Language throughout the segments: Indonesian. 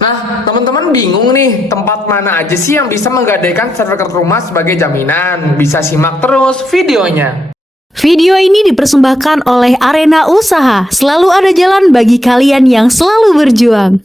Nah, teman-teman bingung nih, tempat mana aja sih yang bisa menggadaikan sertifikat rumah sebagai jaminan? Bisa simak terus videonya. Video ini dipersembahkan oleh Arena Usaha. Selalu ada jalan bagi kalian yang selalu berjuang.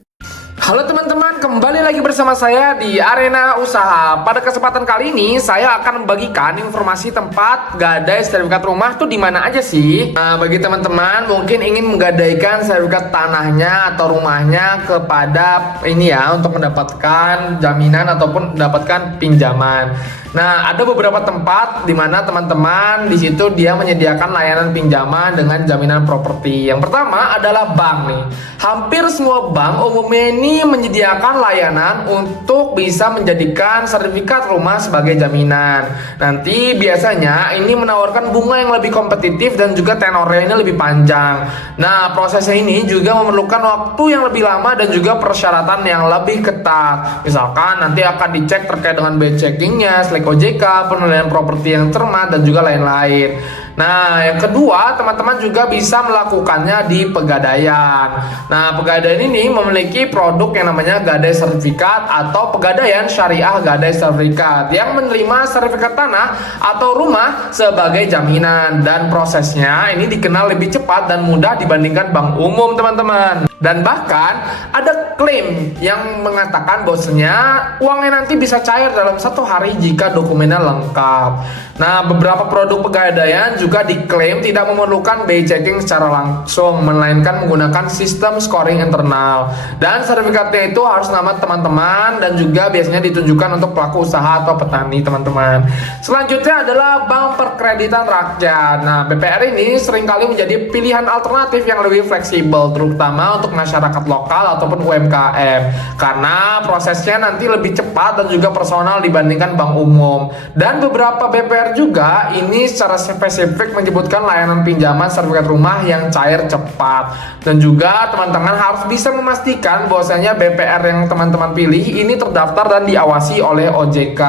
Halo teman-teman, kembali lagi bersama saya di Arena Usaha. Pada kesempatan kali ini, saya akan membagikan informasi tempat gadai sertifikat rumah tuh di mana aja sih. Nah, bagi teman-teman mungkin ingin menggadaikan sertifikat tanahnya atau rumahnya kepada ini ya, untuk mendapatkan jaminan ataupun mendapatkan pinjaman. Nah, ada beberapa tempat di mana teman-teman di situ dia menyediakan layanan pinjaman dengan jaminan properti. Yang pertama adalah bank nih. Hampir semua bank umumnya ini menyediakan layanan untuk bisa menjadikan sertifikat rumah sebagai jaminan. Nanti biasanya ini menawarkan bunga yang lebih kompetitif dan juga tenornya ini lebih panjang. Nah, prosesnya ini juga memerlukan waktu yang lebih lama dan juga persyaratan yang lebih ketat. Misalkan nanti akan dicek terkait dengan bed checkingnya, OJK, penilaian properti yang cermat, dan juga lain-lain. Nah, yang kedua, teman-teman juga bisa melakukannya di Pegadaian. Nah, Pegadaian ini memiliki produk yang namanya Gadai Sertifikat atau Pegadaian Syariah Gadai Sertifikat yang menerima sertifikat tanah atau rumah sebagai jaminan, dan prosesnya ini dikenal lebih cepat dan mudah dibandingkan bank umum, teman-teman. Dan bahkan ada klaim yang mengatakan bahwasanya uangnya nanti bisa cair dalam 1 hari jika dokumennya lengkap. Nah, beberapa produk Pegadaian juga diklaim tidak memerlukan BI checking secara langsung, melainkan menggunakan sistem scoring internal. Dan sertifikatnya itu harus nama teman-teman dan juga biasanya ditunjukkan untuk pelaku usaha atau petani, teman-teman. Selanjutnya adalah Bank Perkreditan Rakyat. Nah, BPR ini seringkali menjadi pilihan alternatif yang lebih fleksibel, terutama untuk masyarakat lokal ataupun UMKM, karena prosesnya nanti lebih cepat dan juga personal dibandingkan bank umum. Dan beberapa BPR juga ini secara spesifik menyebutkan layanan pinjaman sertifikat rumah yang cair cepat. Dan juga teman-teman harus bisa memastikan bahwasanya BPR yang teman-teman pilih ini terdaftar dan diawasi oleh OJK.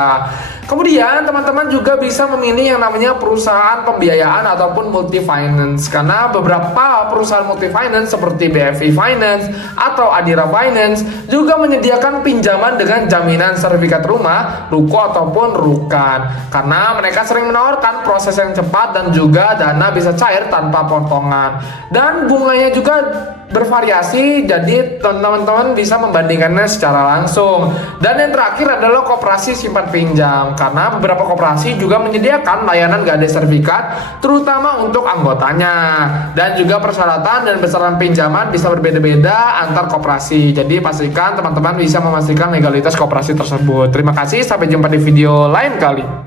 Kemudian teman-teman juga bisa memilih yang namanya perusahaan pembiayaan ataupun multi finance, karena beberapa perusahaan multi finance seperti BFI Finance atau Adira Finance juga menyediakan pinjaman dengan jaminan sertifikat rumah, ruko ataupun rukan, karena mereka sering menawarkan proses yang cepat dan juga dana bisa cair tanpa potongan, dan bunganya juga bervariasi, jadi teman-teman bisa membandingkannya secara langsung. Dan yang terakhir adalah koperasi simpan pinjam, karena beberapa koperasi juga menyediakan layanan gadai sertifikat terutama untuk anggotanya, dan juga persyaratan dan besaran pinjaman bisa berbeda-beda antar koperasi. Jadi pastikan teman-teman bisa memastikan legalitas koperasi tersebut. Terima kasih, sampai jumpa di video lain kali.